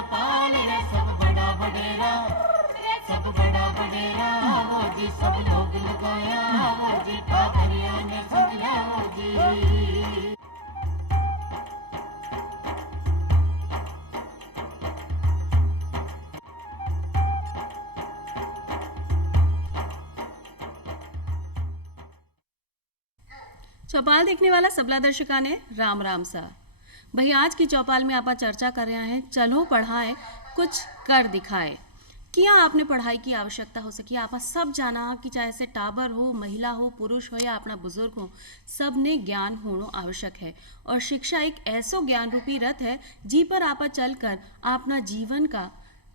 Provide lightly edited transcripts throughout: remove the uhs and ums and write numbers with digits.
चौपाल रे सब बड़ा बडेरा, सब बड़ा बडेरा वो जी, सब लोग लगाया वो जी, ठाकरिया ने सदिया वो जी। चौपाल देखने वाला सबला दर्शका ने राम राम सा। भाई आज की चौपाल में आपा चर्चा कर रहे हैं चलो पढ़ाए कुछ कर दिखाए। किया आपने पढ़ाई की आवश्यकता हो सकी आपा सब जाना कि चाहे से टाबर हो, महिला हो, पुरुष हो या अपना बुजुर्ग हो, सब ने ज्ञान होना आवश्यक है। और शिक्षा एक ऐसो ज्ञान रूपी रथ है जी पर आपा चलकर अपना जीवन का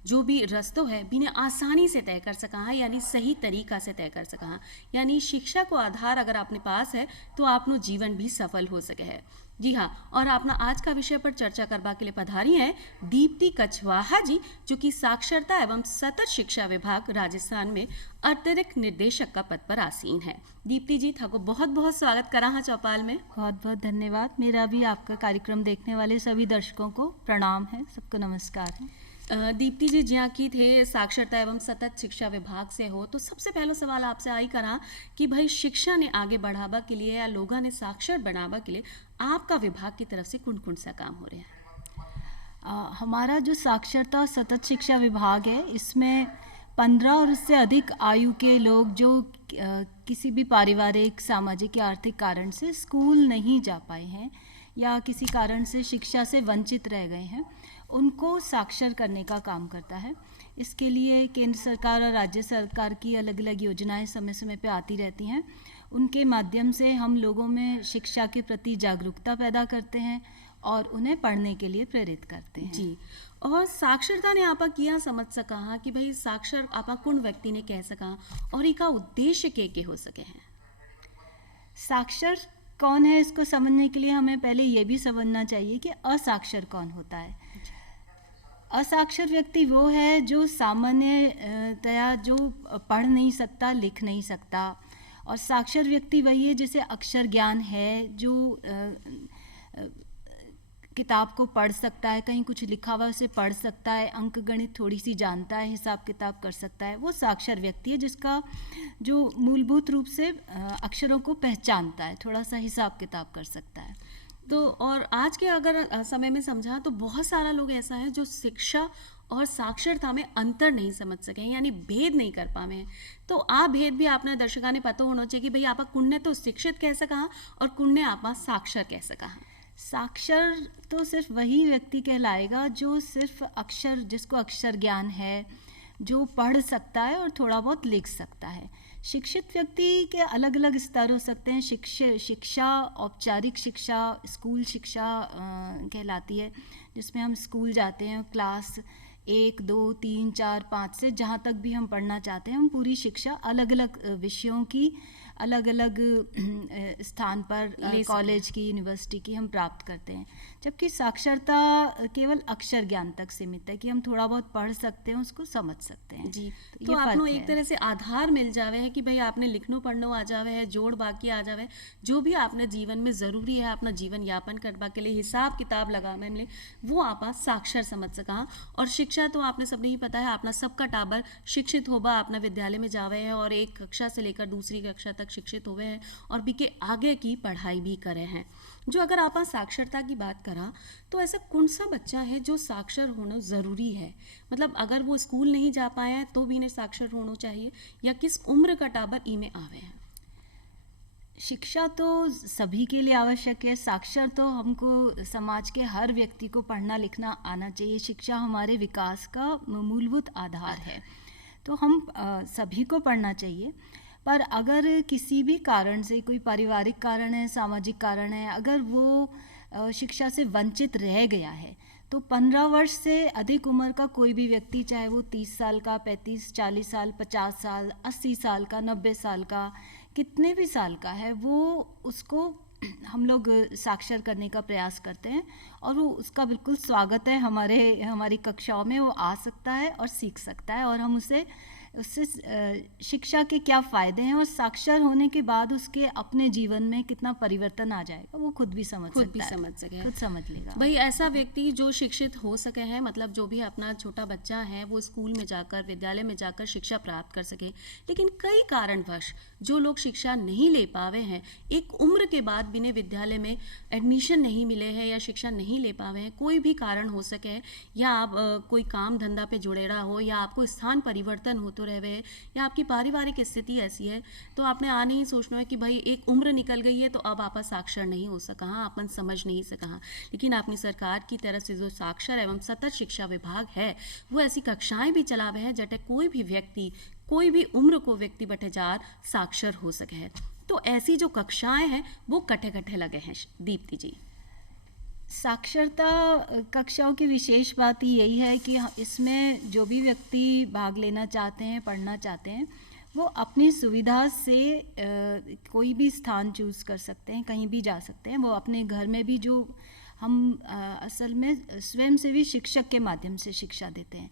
जो भी रस्तो है बिना आसानी से तय कर सका है, यानी सही तरीका से तय कर सका है। यानी शिक्षा को आधार अगर अपने पास है तो आपनो जीवन भी सफल हो सके है। जी हाँ, और अपना आज का विषय पर चर्चा करवा के लिए पधारी हैं दीप्ति कछवाहा जी, जो कि साक्षरता एवं सतत शिक्षा विभाग राजस्थान में अतिरिक्त निर्देशक का पद पर आसीन है। दीप्ति जी थाको बहुत बहुत स्वागत करा है चौपाल में। बहुत बहुत धन्यवाद। मेरा भी आपका कार्यक्रम देखने वाले सभी दर्शकों को प्रणाम है, सबको नमस्कार है। दीप्ति जी ज्याँ की थे साक्षरता एवं सतत शिक्षा विभाग से हो, तो सबसे पहला सवाल आपसे आई करा कि भाई शिक्षा ने आगे बढ़ावा के लिए या लोगों ने साक्षर बनावा के लिए आपका विभाग की तरफ से कौन कौन सा काम हो रहा है? हमारा जो साक्षरता और सतत शिक्षा विभाग है, इसमें 15 और उससे अधिक आयु के लोग जो किसी भी पारिवारिक, सामाजिक या आर्थिक कारण से स्कूल नहीं जा पाए हैं या किसी कारण से शिक्षा से वंचित रह गए हैं, उनको साक्षर करने का काम करता है। इसके लिए केंद्र सरकार और राज्य सरकार की अलग अलग योजनाएं समय समय पे आती रहती हैं। उनके माध्यम से हम लोगों में शिक्षा के प्रति जागरूकता पैदा करते हैं और उन्हें पढ़ने के लिए प्रेरित करते हैं। जी, और साक्षरता ने आपा किया समझ सका कि भाई साक्षर आपा कौन व्यक्ति ने कह सका और इसका उद्देश्य के हो सके हैं? साक्षर कौन है, इसको समझने के लिए हमें पहले ये भी समझना चाहिए कि असाक्षर कौन होता है। असाक्षर व्यक्ति वो है जो सामान्यतया जो पढ़ नहीं सकता, लिख नहीं सकता, और साक्षर व्यक्ति वही है जिसे अक्षर ज्ञान है, जो किताब को पढ़ सकता है, कहीं कुछ लिखा हुआ उसे पढ़ सकता है, अंक गणित थोड़ी सी जानता है, हिसाब किताब कर सकता है। वो साक्षर व्यक्ति है जिसका जो मूलभूत रूप से अक्षरों को पहचानता है, थोड़ा सा हिसाब किताब कर सकता है। तो और आज के अगर समय में समझा तो बहुत सारा लोग ऐसा है जो शिक्षा और साक्षरता में अंतर नहीं समझ सके, यानी भेद नहीं कर पाए हैं। तो आ भेद भी आपने दर्शका ने पता होना चाहिए कि भाई आपा कुन्ने तो शिक्षित कह सका और कुन्ने आपा साक्षर कह सका। साक्षर तो सिर्फ वही व्यक्ति कहलाएगा जो सिर्फ अक्षर, जिसको अक्षर ज्ञान है, जो पढ़ सकता है और थोड़ा बहुत लिख सकता है। शिक्षित व्यक्ति के अलग अलग स्तर हो सकते हैं। शिक्षा औपचारिक शिक्षा, स्कूल शिक्षा कहलाती है, जिसमें हम स्कूल जाते हैं, क्लास 1, 2, 3, 4, 5 से जहाँ तक भी हम पढ़ना चाहते हैं, हम पूरी शिक्षा अलग अलग विषयों की अलग अलग स्थान पर, कॉलेज की, यूनिवर्सिटी की हम प्राप्त करते हैं। जबकि साक्षरता केवल अक्षर ज्ञान तक सीमित है कि हम थोड़ा बहुत पढ़ सकते हैं, उसको समझ सकते हैं। जी, तो आपको एक तरह से आधार मिल जावे है कि भाई आपने लिखनो पढ़नो आ जावे है, जोड़ बाकी आ जावे, जो भी आपने जीवन में ज़रूरी है अपना जीवन यापन करवा के लिए, हिसाब किताब लगाने में, वो आप साक्षर समझ सका। और शिक्षा तो आपने सबने ही पता है, अपना सबका टाबर शिक्षित होगा, अपना विद्यालय में जावे है और एक कक्षा से लेकर दूसरी कक्षा तक शिक्षित हुए हैं और बीके आगे की पढ़ाई भी करे हैं। जो अगर आप साक्षरता की बात करा तो ऐसा कौन सा बच्चा है जो साक्षर होना ज़रूरी है? मतलब अगर वो स्कूल नहीं जा पाए हैं तो भी इन्हें साक्षर होना चाहिए, या किस उम्र का टाबर ई में आवे हैं? शिक्षा तो सभी के लिए आवश्यक है। साक्षर तो हमको समाज के हर व्यक्ति को पढ़ना लिखना आना चाहिए। शिक्षा हमारे विकास का मूलभूत आधार है, तो हम सभी को पढ़ना चाहिए। पर अगर किसी भी कारण से, कोई पारिवारिक कारण है, सामाजिक कारण है, अगर वो शिक्षा से वंचित रह गया है, तो 15 वर्ष से अधिक उम्र का कोई भी व्यक्ति, चाहे वो 30 साल का, 35, 40 साल, 50 साल, 80 साल का, 90 साल का, कितने भी साल का है, वो उसको हम लोग साक्षर करने का प्रयास करते हैं और वो उसका बिल्कुल स्वागत है। हमारी कक्षाओं में वो आ सकता है और सीख सकता है और हम उसे उससे शिक्षा के क्या फ़ायदे हैं और साक्षर होने के बाद उसके अपने जीवन में कितना परिवर्तन आ जाएगा वो खुद भी समझ खुद सकता भी है, समझ सके। खुद समझ लेगा। भाई ऐसा व्यक्ति जो शिक्षित हो सके हैं, मतलब जो भी अपना छोटा बच्चा है वो स्कूल में जाकर, विद्यालय में जाकर शिक्षा प्राप्त कर सके, लेकिन कई कारणवश जो लोग शिक्षा नहीं ले पावे हैं, एक उम्र के बाद भी विद्यालय में एडमिशन नहीं मिले हैं या शिक्षा नहीं ले पावे हैं, कोई भी कारण हो सके, या आप कोई काम धंधा पे जुड़े रहा हो, या आपको स्थान परिवर्तन होते रहे, या आपकी पारिवारिक स्थिति ऐसी है, तो आपने आने ही सोचना है कि भाई एक उम्र निकल गई है तो अब आप साक्षर नहीं हो सका, आपन समझ नहीं सका। लेकिन अपनी सरकार की तरफ से जो साक्षर एवं सतत शिक्षा विभाग है वो ऐसी कक्षाएं भी चलावे हैं जटे कोई भी व्यक्ति, कोई भी उम्र को व्यक्ति बटेजार साक्षर हो सके है। तो ऐसी जो कक्षाएं हैं वो कट्ठे कट्ठे लगे हैं। दीप्ति जी, साक्षरता कक्षाओं की विशेष बात ही यही है कि इसमें जो भी व्यक्ति भाग लेना चाहते हैं, पढ़ना चाहते हैं, वो अपनी सुविधा से कोई भी स्थान चूज़ कर सकते हैं, कहीं भी जा सकते हैं। वो अपने घर में भी, जो हम असल में स्वयंसेवी शिक्षक के माध्यम से शिक्षा देते हैं,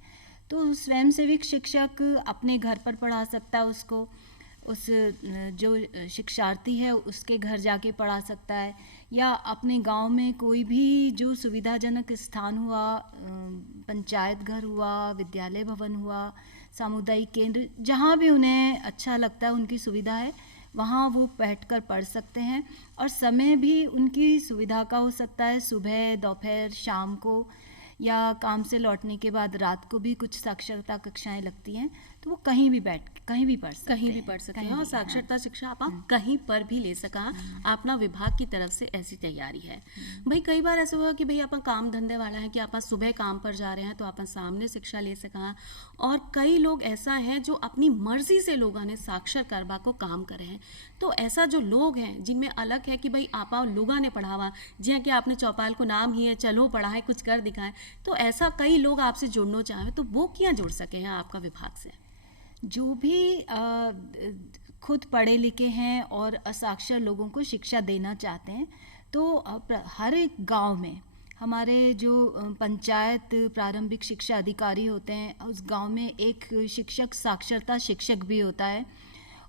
तो स्वयंसेवी शिक्षक अपने घर पर पढ़ा सकता है उसको, उस जो शिक्षार्थी है उसके घर जाके पढ़ा सकता है, या अपने गांव में कोई भी जो सुविधाजनक स्थान हुआ, पंचायत घर हुआ, विद्यालय भवन हुआ, सामुदायिक केंद्र, जहाँ भी उन्हें अच्छा लगता है, उनकी सुविधा है, वहाँ वो बैठकर पढ़ सकते हैं। और समय भी उनकी सुविधा का हो सकता है, सुबह, दोपहर, शाम को, या काम से लौटने के बाद रात को भी कुछ साक्षरता कक्षाएं लगती हैं, तो वो कहीं भी बैठ कहीं भी पढ़ सकते हैं, कहीं भी पढ़ सकते हैं। और भी, साक्षरता शिक्षा आप कहीं पर भी ले सका, अपना विभाग की तरफ से ऐसी तैयारी है। भाई कई बार ऐसा हुआ कि भाई आप काम धंधे वाला है कि आप सुबह काम पर जा रहे हैं तो आप सामने शिक्षा ले सका, और कई लोग ऐसा हैं जो अपनी मर्जी से लोगों ने साक्षर करवा को काम करे हैं। तो ऐसा जो लोग हैं जिनमें अलग है कि भाई आप लोगों ने पढ़ावा, जिया कि आपने चौपाल को नाम ही है चलो पढ़ाए कुछ कर दिखाएं, तो ऐसा कई लोग आपसे जुड़ना चाहे तो वो क्या जुड़ सके हैं आपका विभाग से? जो भी खुद पढ़े लिखे हैं और असाक्षर लोगों को शिक्षा देना चाहते हैं, तो हर एक गांव में हमारे जो पंचायत प्रारंभिक शिक्षा अधिकारी होते हैं, उस गांव में एक शिक्षक, साक्षरता शिक्षक भी होता है,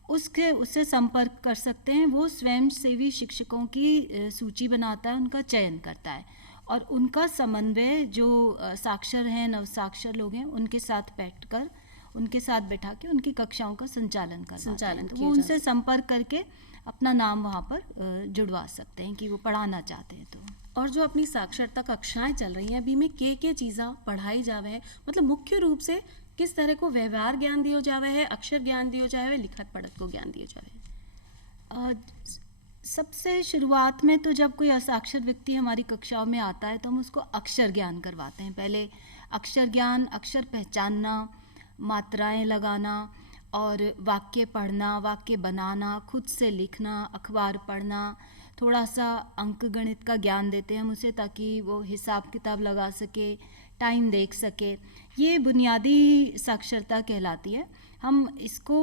उससे संपर्क कर सकते हैं। वो स्वयंसेवी शिक्षकों की सूची बनाता है, उनका चयन करता है, और उनका समन्वय जो साक्षर हैं, नवसाक्षर लोग हैं, उनके साथ बैठकर, उनके साथ बैठा के उनकी कक्षाओं का संचालन करवाते हैं। तो वो उनसे संपर्क करके अपना नाम वहाँ पर जुड़वा सकते हैं कि वो पढ़ाना चाहते हैं। तो और जो अपनी साक्षरता कक्षाएं चल रही हैं अभी में के चीज़ा पढ़ाई जावे है, मतलब मुख्य रूप से किस तरह को व्यवहार ज्ञान दियो जावे है, अक्षर ज्ञान दियो जावे, लिखत पढ़त को ज्ञान दियो जावे? सबसे शुरुआत में तो जब कोई असाक्षर व्यक्ति हमारी कक्षाओं में आता है तो हम उसको अक्षर ज्ञान करवाते हैं। पहले अक्षर ज्ञान, अक्षर पहचानना, मात्राएं लगाना, और वाक्य पढ़ना, वाक्य बनाना, खुद से लिखना, अखबार पढ़ना, थोड़ा सा अंक गणित का ज्ञान देते हैं हम उसे, ताकि वो हिसाब किताब लगा सके, टाइम देख सके। ये बुनियादी साक्षरता कहलाती है। हम इसको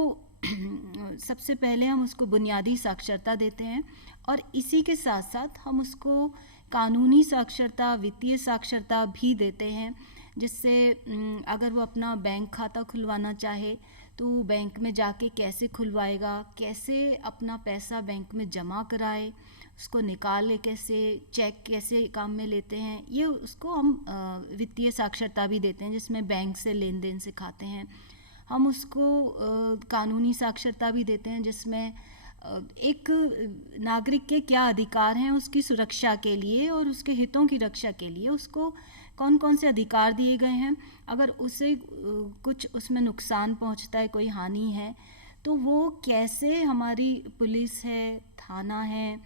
सबसे पहले हम उसको बुनियादी साक्षरता देते हैं, और इसी के साथ साथ हम उसको कानूनी साक्षरता, वित्तीय साक्षरता भी देते हैं, जिससे अगर वो अपना बैंक खाता खुलवाना चाहे तो बैंक में जाके कैसे खुलवाएगा, कैसे अपना पैसा बैंक में जमा कराए, उसको निकाले कैसे, चेक कैसे काम में लेते हैं, ये उसको हम वित्तीय साक्षरता भी देते हैं, जिसमें बैंक से लेन देन सिखाते हैं। हम उसको कानूनी साक्षरता भी देते हैं, जिसमें एक नागरिक के क्या अधिकार हैं उसकी सुरक्षा के लिए और उसके हितों की रक्षा के लिए उसको कौन कौन से अधिकार दिए गए हैं। अगर उसे कुछ उसमें नुकसान पहुंचता है, कोई हानि है, तो वो कैसे, हमारी पुलिस है, थाना है,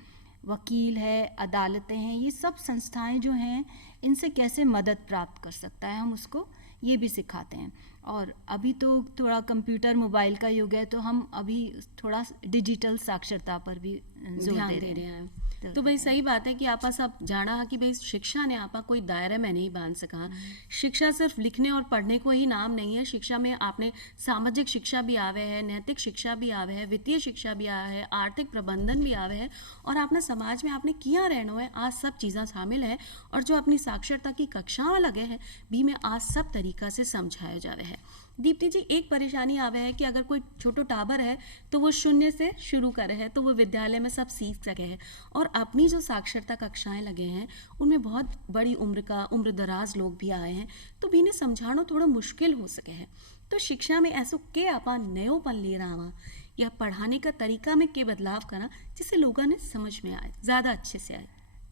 वकील है, अदालतें हैं, ये सब संस्थाएं जो हैं, इनसे कैसे मदद प्राप्त कर सकता है, हम उसको ये भी सिखाते हैं। और अभी तो थोड़ा कंप्यूटर मोबाइल का युग है, तो हम अभी थोड़ा डिजिटल साक्षरता पर भी जोर दे रहे हैं। तो भाई सही बात है कि आपा सब जाना है कि भाई शिक्षा ने आपा कोई दायरे में नहीं बांध सका। शिक्षा सिर्फ लिखने और पढ़ने को ही नाम नहीं है। शिक्षा में आपने सामाजिक शिक्षा भी आवे है, नैतिक शिक्षा भी आवे है, वित्तीय शिक्षा भी आवे है, आर्थिक प्रबंधन भी आवे है, और आपने समाज में आपने किया रहना है, आज सब चीज़ें शामिल है। और जो अपनी साक्षरता की कक्षाएं लगे हैं भी में आज सब तरीका से समझाया जावे है। दीप्ति जी, एक परेशानी आवे है कि अगर कोई छोटो टाबर है तो वो शून्य से शुरू करे है, तो वो विद्यालय में सब सीख सके है, और अपनी जो साक्षरता कक्षाएं लगे हैं उनमें बहुत बड़ी उम्र दराज लोग भी आए हैं, तो भी इन्हें समझाना थोड़ा मुश्किल हो सके है। तो शिक्षा में ऐसो के आपा नयोपन ले रहा वहाँ, या पढ़ाने का तरीका में के बदलाव करा जिससे लोगों ने समझ में आए, ज़्यादा अच्छे से आए।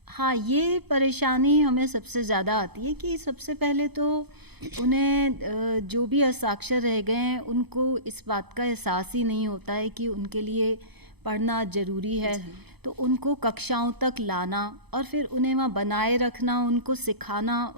हाँ, ये परेशानी हमें सबसे ज़्यादा आती है कि सबसे पहले तो उन्हें जो भी हस्ताक्षर रह गए हैं उनको इस बात का एहसास ही नहीं होता है कि उनके लिए पढ़ना ज़रूरी है। तो उनको कक्षाओं तक लाना और फिर उन्हें वहाँ बनाए रखना, उनको सिखाना,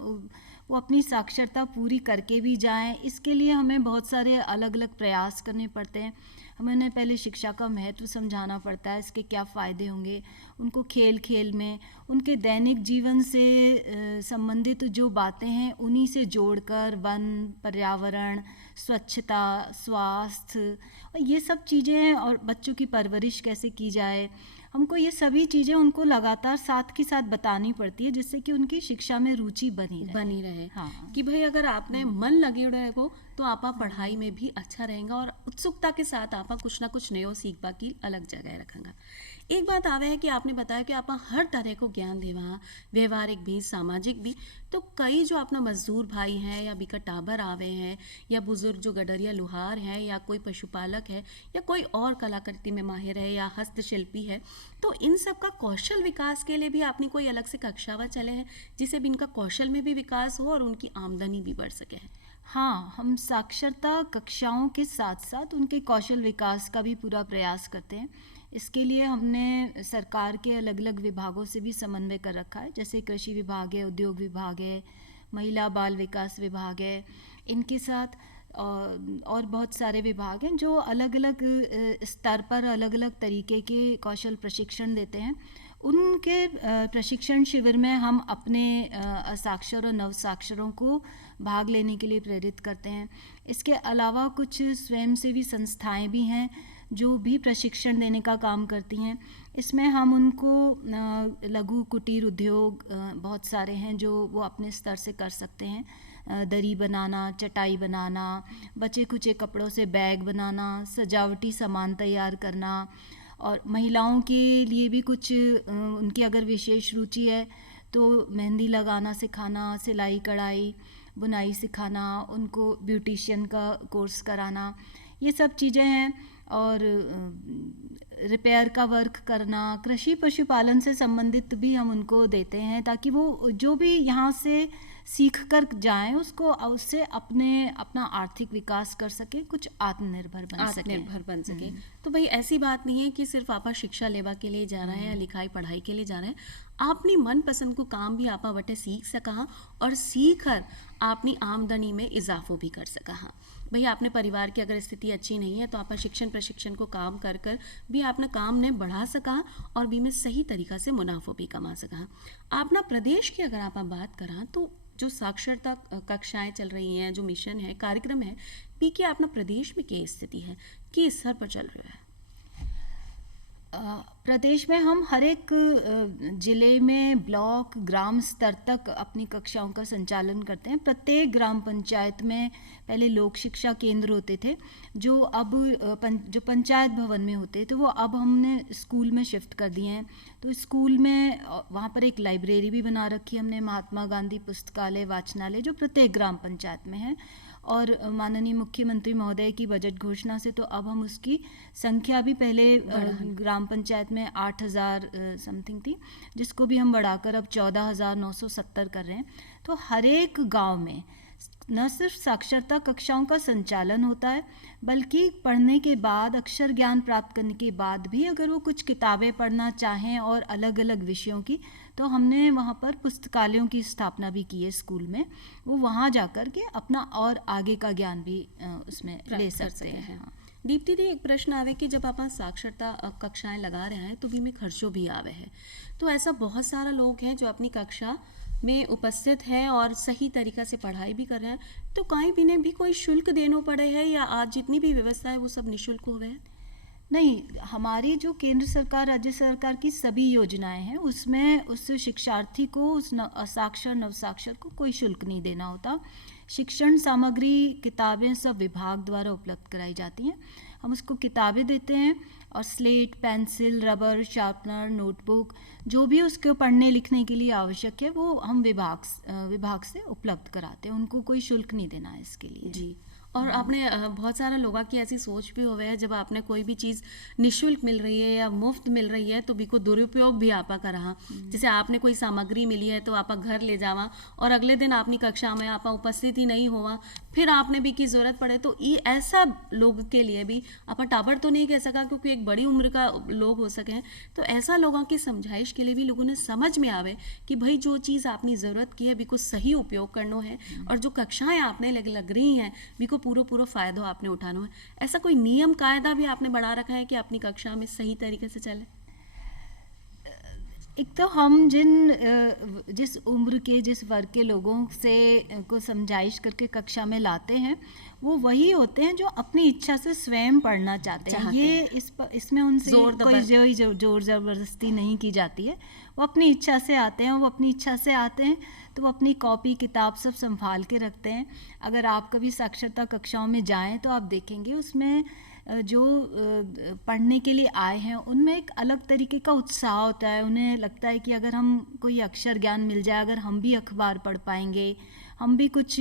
वो अपनी साक्षरता पूरी करके भी जाएं, इसके लिए हमें बहुत सारे अलग अलग प्रयास करने पड़ते हैं। हमें उन्हें पहले शिक्षा का महत्व समझाना पड़ता है, इसके क्या फ़ायदे होंगे, उनको खेल खेल में उनके दैनिक जीवन से संबंधित जो बातें हैं उन्हीं से जोड़कर वन, पर्यावरण, स्वच्छता, स्वास्थ्य और ये सब चीज़ें, और बच्चों की परवरिश कैसे की जाए, हमको ये सभी चीज़ें उनको लगातार साथ के साथ बतानी पड़ती है, जिससे कि उनकी शिक्षा में रुचि बनी रहे। हाँ, कि भाई अगर आपने मन लगे रहेगो तो आपा पढ़ाई में भी अच्छा रहेगा, और उत्सुकता के साथ आपा कुछ ना कुछ नयो सीखबा की अलग जगह रखेंगे। एक बात आवे है कि आपने बताया कि आपा हर तरह को ज्ञान देवा, व्यवहारिक भी, सामाजिक भी। तो कई जो अपना मजदूर भाई हैं या बिका टाबर आवे हैं, या बुजुर्ग जो गडरिया लुहार हैं, या कोई पशुपालक है, या कोई और कलाकृति में माहिर है, या हस्तशिल्पी है, तो इन सब का कौशल विकास के लिए भी आपने कोई अलग से कक्षावा चले हैं जिससे भी इनका कौशल में भी विकास हो और उनकी आमदनी भी बढ़ सके है। हाँ, हम साक्षरता कक्षाओं के साथ साथ उनके कौशल विकास का भी पूरा प्रयास करते हैं। इसके लिए हमने सरकार के अलग अलग विभागों से भी समन्वय कर रखा है, जैसे कृषि विभाग है, उद्योग विभाग है, महिला बाल विकास विभाग है, इनके साथ और बहुत सारे विभाग हैं जो अलग अलग स्तर पर अलग अलग तरीके के कौशल प्रशिक्षण देते हैं। उनके प्रशिक्षण शिविर में हम अपने असाक्षर और नवसाक्षरों को भाग लेने के लिए प्रेरित करते हैं। इसके अलावा कुछ स्वयंसेवी संस्थाएं भी हैं जो भी प्रशिक्षण देने का काम करती हैं। इसमें हम उनको लघु कुटीर उद्योग बहुत सारे हैं जो वो अपने स्तर से कर सकते हैं, दरी बनाना, चटाई बनाना, बचे कुचे कपड़ों से बैग बनाना, सजावटी सामान तैयार करना, और महिलाओं के लिए भी कुछ उनकी अगर विशेष रुचि है तो मेहंदी लगाना सिखाना, सिलाई कढ़ाई बुनाई सिखाना, उनको ब्यूटिशियन का कोर्स कराना, ये सब चीज़ें हैं। और रिपेयर का वर्क करना, कृषि पशुपालन से संबंधित भी हम उनको देते हैं ताकि वो जो भी यहाँ से सीख कर जाएं उसको उससे अपना आर्थिक विकास कर सके, कुछ आत्मनिर्भर बन सके। तो भाई ऐसी बात नहीं है कि सिर्फ आपा शिक्षा लेवा के लिए जा रहे हैं या लिखाई पढ़ाई के लिए जा रहे हैं, आपनी मनपसंद को काम भी आपा वटे सीख सका और सीख कर आपनी आमदनी में इजाफो भी कर सका। भैया अपने परिवार की अगर स्थिति अच्छी नहीं है तो आप शिक्षण प्रशिक्षण को काम कर कर भी अपना काम ने बढ़ा सका और भी में सही तरीका से मुनाफो भी कमा सका। अपना प्रदेश की अगर आप बात करा तो जो साक्षरता कक्षाएं चल रही हैं, जो मिशन है, कार्यक्रम है, पी के अपना प्रदेश में क्या स्थिति है, किस स्तर पर चल रहा है? प्रदेश में हम हर एक ज़िले में ब्लॉक ग्राम स्तर तक अपनी कक्षाओं का संचालन करते हैं। प्रत्येक ग्राम पंचायत में पहले लोक शिक्षा केंद्र होते थे जो अब जो पंचायत भवन में होते थे वो अब हमने स्कूल में शिफ्ट कर दिए हैं। तो स्कूल में वहाँ पर एक लाइब्रेरी भी बना रखी है हमने, महात्मा गांधी पुस्तकालय वाचनालय, जो प्रत्येक ग्राम पंचायत में है। और माननीय मुख्यमंत्री महोदय की बजट घोषणा से तो अब हम उसकी संख्या भी पहले ग्राम पंचायत में 8,000 समथिंग थी, जिसको भी हम बढ़ाकर अब 14,970 कर रहे हैं। तो हर एक गांव में न सिर्फ साक्षरता कक्षाओं का संचालन होता है बल्कि पढ़ने के बाद, अक्षर ज्ञान प्राप्त करने के बाद भी अगर वो कुछ किताबें पढ़ना चाहें और अलग अलग विषयों की, तो हमने वहाँ पर पुस्तकालयों की स्थापना भी की है स्कूल में। वो वहाँ जाकर के अपना और आगे का ज्ञान भी उसमें ले सकते हैं। दीप्ति दी, एक प्रश्न आवे कि जब आप साक्षरता कक्षाएं लगा रहे हैं तो भी में खर्चों भी आवे है, तो ऐसा बहुत सारा लोग हैं जो अपनी कक्षा में उपस्थित हैं और सही तरीका से पढ़ाई भी कर रहे हैं, तो कहीं भी ने भी कोई शुल्क देना पड़े है या आज जितनी भी व्यवस्था है वो सब निःशुल्क हो गए हैं? नहीं, हमारी जो केंद्र सरकार राज्य सरकार की सभी योजनाएं हैं उसमें उस शिक्षार्थी को, उस असाक्षर नवसाक्षर को कोई शुल्क नहीं देना होता। शिक्षण सामग्री किताबें सब विभाग द्वारा उपलब्ध कराई जाती हैं। हम उसको किताबें देते हैं और slate, pencil, rubber, sharpener, notebook जो भी उसके पढ़ने लिखने के लिए आवश्यक है वो हम विभाग से उपलब्ध कराते हैं। उनको कोई शुल्क नहीं देना है इसके लिए। जी। और आपने बहुत सारा लोगों की ऐसी सोच भी होवे है, जब आपने कोई भी चीज़ निःशुल्क मिल रही है या मुफ्त मिल रही है तो भी को दुरुपयोग भी आपा करा। जैसे आपने कोई सामग्री मिली है तो आप घर ले जावा और अगले दिन अपनी कक्षा में आप उपस्थित ही नहीं हुआ, फिर आपने भी की जरूरत पड़े, तो ये ऐसा लोग के लिए भी आप टाबर तो नहीं कह सका क्योंकि एक बड़ी उम्र का लोग हो सके, तो ऐसा लोगों की समझाइश के लिए भी लोगों ने समझ में आवे कि भाई जो चीज़ आपने ज़रूरत की है भी को सही उपयोग करना है और जो कक्षाएं आपने लग रही हैं भी को पूरा फायदा आपने उठाना है। ऐसा कोई नियम कायदा भी आपने बना रखा है कि अपनी कक्षा में सही तरीके से चले? एक तो हम जिस उम्र के, जिस वर्ग के लोगों से को समझाइश करके कक्षा में लाते हैं वो वही होते हैं जो अपनी इच्छा से स्वयं पढ़ना चाहते हैं। ये इसमें उनसे कोई जोर जबरदस्ती नहीं की जाती है। वो अपनी इच्छा से आते हैं, वो अपनी इच्छा से आते हैं तो वो अपनी कॉपी किताब सब संभाल के रखते हैं। अगर आप कभी साक्षरता कक्षाओं में जाएं तो आप देखेंगे उसमें जो पढ़ने के लिए आए हैं उनमें एक अलग तरीके का उत्साह होता है। उन्हें लगता है कि अगर हम कोई अक्षर ज्ञान मिल जाए, अगर हम भी अखबार पढ़ पाएंगे, हम भी कुछ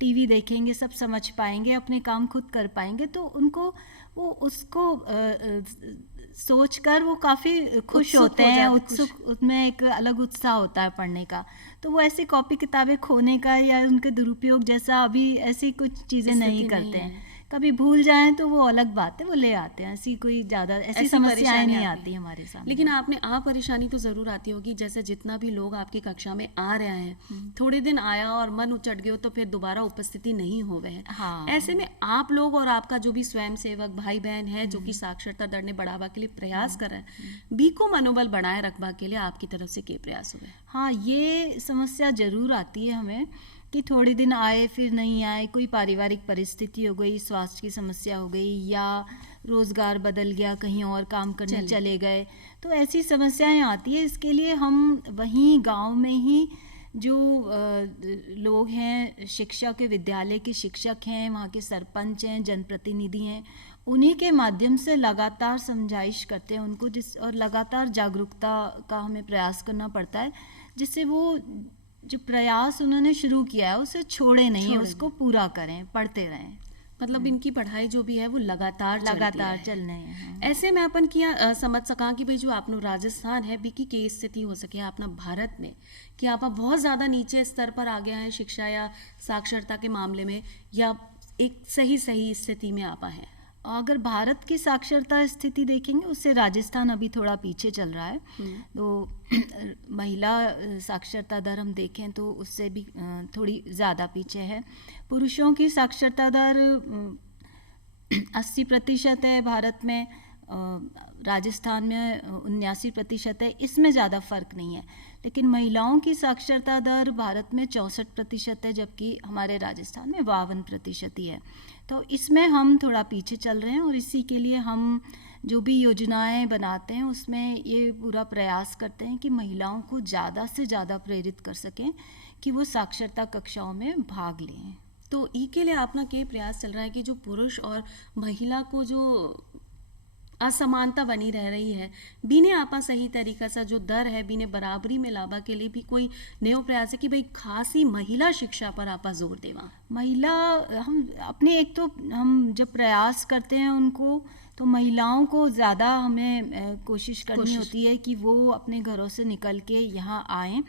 टीवी देखेंगे, सब समझ पाएंगे, अपने काम खुद कर पाएंगे, तो उनको वो उसको सोचकर वो काफ़ी खुश होते हैं, उत्सुक, उसमें एक अलग उत्साह होता है पढ़ने का। तो वो ऐसी कॉपी किताबें खोने का या उनके दुरुपयोग जैसा अभी ऐसी कुछ चीज़ें नहीं करते हैं। कभी भूल जाएं तो वो अलग बात है, वो ले आते हैं। ऐसी कोई ज़्यादा ऐसी समस्याएं नहीं आती हमारे सामने। लेकिन आपने परेशानी तो ज़रूर आती होगी, जैसे जितना भी लोग आपकी कक्षा में आ रहे हैं, थोड़े दिन आया और मन उचट गया तो फिर दोबारा उपस्थिति नहीं हो गए। हाँ। ऐसे में आप लोग और आपका जो भी स्वयं सेवक भाई बहन है जो कि साक्षरता दर ने बढ़ावा के लिए प्रयास कर रहे हैं, बी को मनोबल बनाए रखवा के लिए आपकी तरफ से क्या प्रयास हुए? हाँ, ये समस्या जरूर आती है हमें कि थोड़े दिन आए फिर नहीं आए, कोई पारिवारिक परिस्थिति हो गई, स्वास्थ्य की समस्या हो गई या रोज़गार बदल गया, कहीं और काम करने चले गए, तो ऐसी समस्याएं आती है। इसके लिए हम वहीं गांव में ही जो लोग हैं, शिक्षा के विद्यालय के शिक्षक हैं, वहाँ के सरपंच हैं, जनप्रतिनिधि हैं, उन्हीं के माध्यम से लगातार समझाइश करते हैं उनको, और लगातार जागरूकता का हमें प्रयास करना पड़ता है, जिससे वो जो प्रयास उन्होंने शुरू किया है उसे छोड़े नहीं, उसको पूरा करें, पढ़ते रहें। मतलब इनकी पढ़ाई जो भी है वो लगातार चलने हैं। ऐसे में अपन किया समझ सका कि भाई जो आपनो राजस्थान है बिकी के स्थिति हो सके अपना भारत में कि आप बहुत ज़्यादा नीचे स्तर पर आ गया है शिक्षा या साक्षरता के मामले में, या एक सही स्थिति में आपा है? अगर भारत की साक्षरता स्थिति देखेंगे उससे राजस्थान अभी थोड़ा पीछे चल रहा है। तो महिला साक्षरता दर हम देखें तो उससे भी थोड़ी ज़्यादा पीछे है। पुरुषों की साक्षरता दर 80% है भारत में, राजस्थान में 79% है, इसमें ज़्यादा फर्क नहीं है। लेकिन महिलाओं की साक्षरता दर भारत में 64% है, जबकि हमारे राजस्थान में 52% ही है। तो इसमें हम थोड़ा पीछे चल रहे हैं और इसी के लिए हम जो भी योजनाएं बनाते हैं उसमें ये पूरा प्रयास करते हैं कि महिलाओं को ज़्यादा से ज़्यादा प्रेरित कर सकें कि वो साक्षरता कक्षाओं में भाग लें। तो ई के लिए अपना क्या प्रयास चल रहा है कि जो पुरुष और महिला को जो असमानता बनी रह रही है, बीने आपा सही तरीका से जो दर है बीने बराबरी में लाभा के लिए भी कोई नयो प्रयास है कि भाई खासी महिला शिक्षा पर आपा जोर देवा? महिला हम अपने एक तो हम जब प्रयास करते हैं उनको, तो महिलाओं को ज़्यादा हमें कोशिश करनी होती है कि वो अपने घरों से निकल के यहाँ आएँ।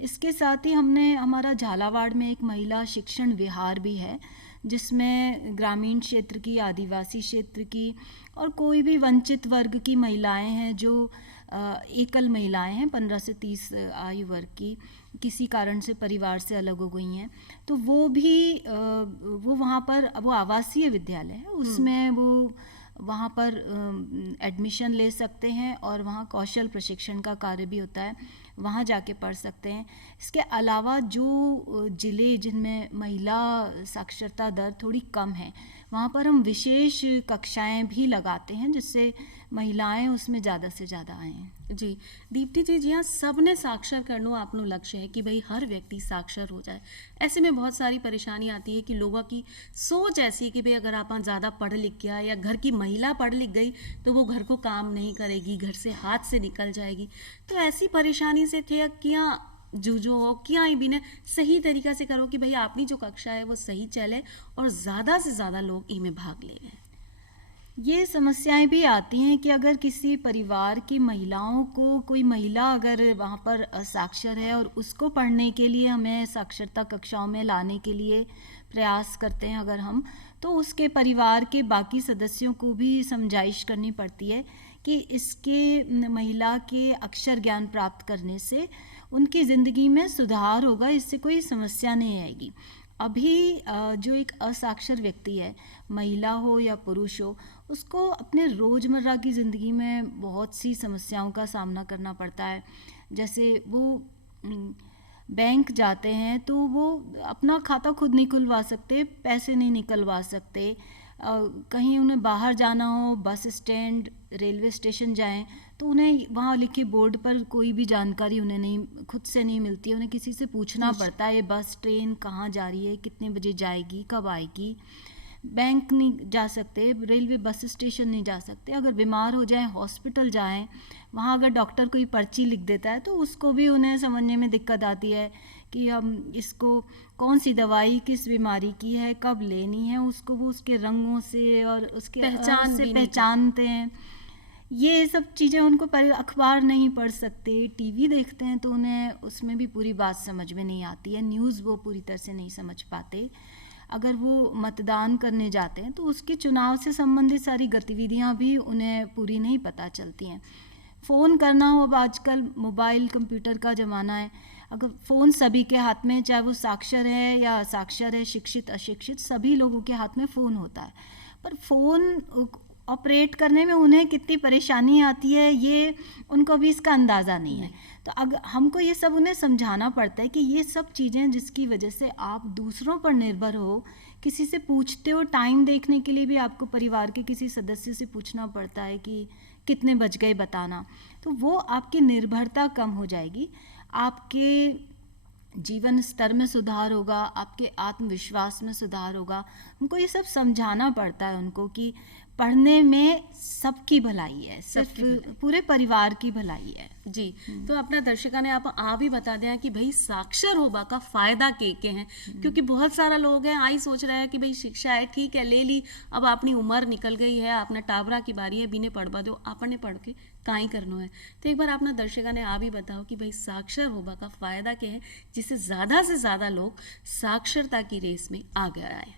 इसके साथ ही हमने हमारा झालावाड़ में एक महिला शिक्षण विहार भी है, जिसमें ग्रामीण क्षेत्र की, आदिवासी क्षेत्र की और कोई भी वंचित वर्ग की महिलाएं हैं जो एकल महिलाएं हैं, 15 से 30 आयु वर्ग की, किसी कारण से परिवार से अलग हो गई हैं, तो वो भी वो वहाँ पर वो आवासीय विद्यालय है, उसमें वो वहाँ पर एडमिशन ले सकते हैं और वहाँ कौशल प्रशिक्षण का कार्य भी होता है, वहाँ जाके पढ़ सकते हैं। इसके अलावा जो ज़िले जिनमें महिला साक्षरता दर थोड़ी कम है, वहाँ पर हम विशेष कक्षाएं भी लगाते हैं जिससे महिलाएं उसमें ज़्यादा से ज़्यादा आएँ। जी दीप्ति जी, जी हाँ, सबने साक्षर करना आपनो लक्ष्य है कि भाई हर व्यक्ति साक्षर हो जाए। ऐसे में बहुत सारी परेशानी आती है कि लोगों की सोच ऐसी है कि भाई अगर आप ज़्यादा पढ़ लिख गया या घर की महिला पढ़ लिख गई तो वो घर को काम नहीं करेगी, घर से हाथ से निकल जाएगी। तो ऐसी परेशानी से थे क्या जूझो हो, क्या भी ने सही तरीका से करो कि भाई आपकी जो कक्षा है वो सही चले और ज़्यादा से ज़्यादा लोग इनमें भाग ले लें। ये समस्याएं भी आती हैं कि अगर किसी परिवार की महिलाओं को, कोई महिला अगर वहाँ पर साक्षर है और उसको पढ़ने के लिए हमें साक्षरता कक्षाओं में लाने के लिए प्रयास करते हैं अगर हम, तो उसके परिवार के बाकी सदस्यों को भी समझाइश करनी पड़ती है कि इसके महिला के अक्षर ज्ञान प्राप्त करने से उनकी ज़िंदगी में सुधार होगा, इससे कोई समस्या नहीं आएगी। अभी जो एक असाक्षर व्यक्ति है, महिला हो या पुरुष हो, उसको अपने रोज़मर्रा की ज़िंदगी में बहुत सी समस्याओं का सामना करना पड़ता है। जैसे वो बैंक जाते हैं तो वो अपना खाता खुद नहीं खुलवा सकते, पैसे नहीं निकलवा सकते। कहीं उन्हें बाहर जाना हो, बस स्टैंड, रेलवे स्टेशन जाएं तो उन्हें वहाँ लिखे बोर्ड पर कोई भी जानकारी उन्हें नहीं, खुद से नहीं मिलती है, उन्हें किसी से पूछना पड़ता है ये बस ट्रेन कहाँ जा रही है, कितने बजे जाएगी, कब आएगी। बैंक नहीं जा सकते, रेलवे बस स्टेशन नहीं जा सकते। अगर बीमार हो जाएं, हॉस्पिटल जाएं, वहाँ अगर डॉक्टर कोई पर्ची लिख देता है तो उसको भी उन्हें समझने में दिक्कत आती है कि हम इसको कौन सी दवाई किस बीमारी की है, कब लेनी है, उसको वो उसके रंगों से और उसके पहचान से भी नहीं पहचानते हैं। ये सब चीज़ें उनको अखबार नहीं पढ़ सकते, टीवी देखते हैं तो उन्हें उसमें भी पूरी बात समझ में नहीं आती है, न्यूज़ वो पूरी तरह से नहीं समझ पाते। अगर वो मतदान करने जाते हैं तो उसके चुनाव से संबंधित सारी गतिविधियां भी उन्हें पूरी नहीं पता चलती हैं। फ़ोन करना हो, अब आजकल मोबाइल कंप्यूटर का ज़माना है, अगर फ़ोन सभी के हाथ में, चाहे वो साक्षर है या असाक्षर है, शिक्षित अशिक्षित, सभी लोगों के हाथ में फ़ोन होता है, पर फ़ोन ऑपरेट करने में उन्हें कितनी परेशानी आती है ये उनको भी इसका अंदाज़ा नहीं है। तो अगर हमको ये सब उन्हें समझाना पड़ता है कि ये सब चीज़ें जिसकी वजह से आप दूसरों पर निर्भर हो, किसी से पूछते हो, टाइम देखने के लिए भी आपको परिवार के किसी सदस्य से पूछना पड़ता है कि कितने बज गए बताना, तो वो आपकी निर्भरता कम हो जाएगी, आपके जीवन स्तर में सुधार होगा, आपके आत्मविश्वास में सुधार होगा। हमको ये सब समझाना पड़ता है उनको कि पढ़ने में सबकी भलाई है, सिर्फ पूरे परिवार की भलाई है। जी, तो अपना दर्शका ने आप भी बता दें कि भाई साक्षर होबा का फायदा के हैं, क्योंकि बहुत सारा लोग हैं आई सोच रहे हैं कि भाई शिक्षा है ठीक है ले ली, अब अपनी उम्र निकल गई है, अपना टाबरा की बारी है, बिने पढ़वा दो, आपने पढ़ के काई करना है। तो एक बार अपना दर्शका ने भी बताओ कि भाई साक्षर होबा का फायदा क्या है जिससे ज़्यादा से ज़्यादा लोग साक्षरता की रेस में आगे आए।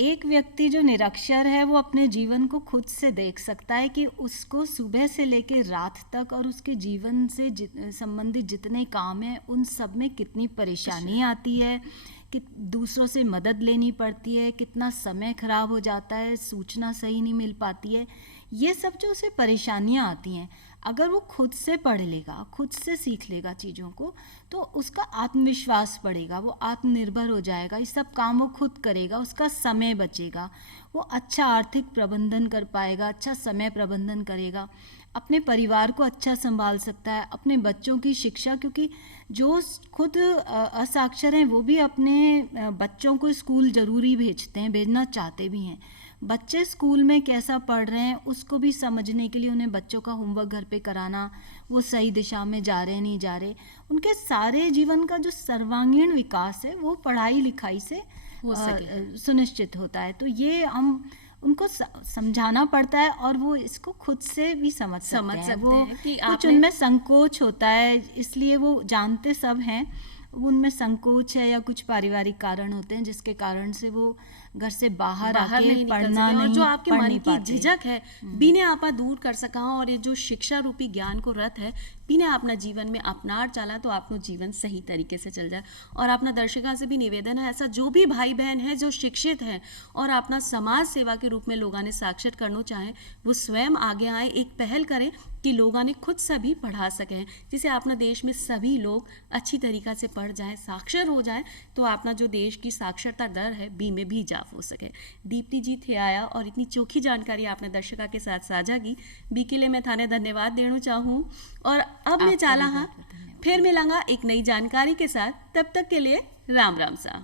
एक व्यक्ति जो निरक्षर है वो अपने जीवन को खुद से देख सकता है कि उसको सुबह से लेकर रात तक और उसके जीवन से संबंधित जितने काम हैं उन सब में कितनी परेशानी आती है, कि दूसरों से मदद लेनी पड़ती है, कितना समय खराब हो जाता है, सूचना सही नहीं मिल पाती है, ये सब जो उसे परेशानियां आती हैं, अगर वो खुद से पढ़ लेगा, खुद से सीख लेगा चीज़ों को, तो उसका आत्मविश्वास बढ़ेगा, वो आत्मनिर्भर हो जाएगा, ये सब काम वो खुद करेगा, उसका समय बचेगा, वो अच्छा आर्थिक प्रबंधन कर पाएगा, अच्छा समय प्रबंधन करेगा, अपने परिवार को अच्छा संभाल सकता है, अपने बच्चों की शिक्षा, क्योंकि जो खुद असाक्षर हैं वो भी अपने बच्चों को स्कूल ज़रूरी भेजते हैं, भेजना चाहते भी हैं। बच्चे स्कूल में कैसा पढ़ रहे हैं उसको भी समझने के लिए उन्हें बच्चों का होमवर्क घर पे कराना, वो सही दिशा में जा रहे नहीं जा रहे, उनके सारे जीवन का जो सर्वांगीण विकास है वो पढ़ाई लिखाई से सुनिश्चित होता है। तो ये हम उनको समझाना पड़ता है और वो इसको खुद से भी समझ सकते हैं। वो कि कुछ उनमें संकोच होता है, इसलिए वो जानते सब हैं उनमें संकोच है या कुछ पारिवारिक कारण होते हैं जिसके कारण से वो घर से बाहर आके नहीं निकल पढ़ना सके, और नहीं जो आपके पढ़ मन नहीं की पाते। झिझक है बिने आपा दूर कर सका हो, और ये जो शिक्षा रूपी ज्ञान को रथ है बिने अपना जीवन में अपनार चला तो आपनो जीवन सही तरीके से चल जाए। और अपना दर्शका से भी निवेदन है, ऐसा जो भी भाई बहन है जो शिक्षित है और अपना समाज सेवा के रूप में लोगों ने साक्षर करना चाहे, वो स्वयं आगे आए, एक पहल करें कि लोगों ने खुद सभी पढ़ा सकें, जिसे अपना देश में सभी लोग अच्छी तरीका से पढ़ जाएं, साक्षर हो जाएं, तो अपना जो देश की साक्षरता दर है बी में भी इजाफा हो सके। दीप्ति जी थे आया और इतनी चोखी जानकारी आपने दर्शका के साथ साझा की, बी के लिए मैं थाने धन्यवाद देना चाहूँ। और अब मैं चाला हाँ फिर मिलांगा एक नई जानकारी के साथ, तब तक के लिए राम राम सा।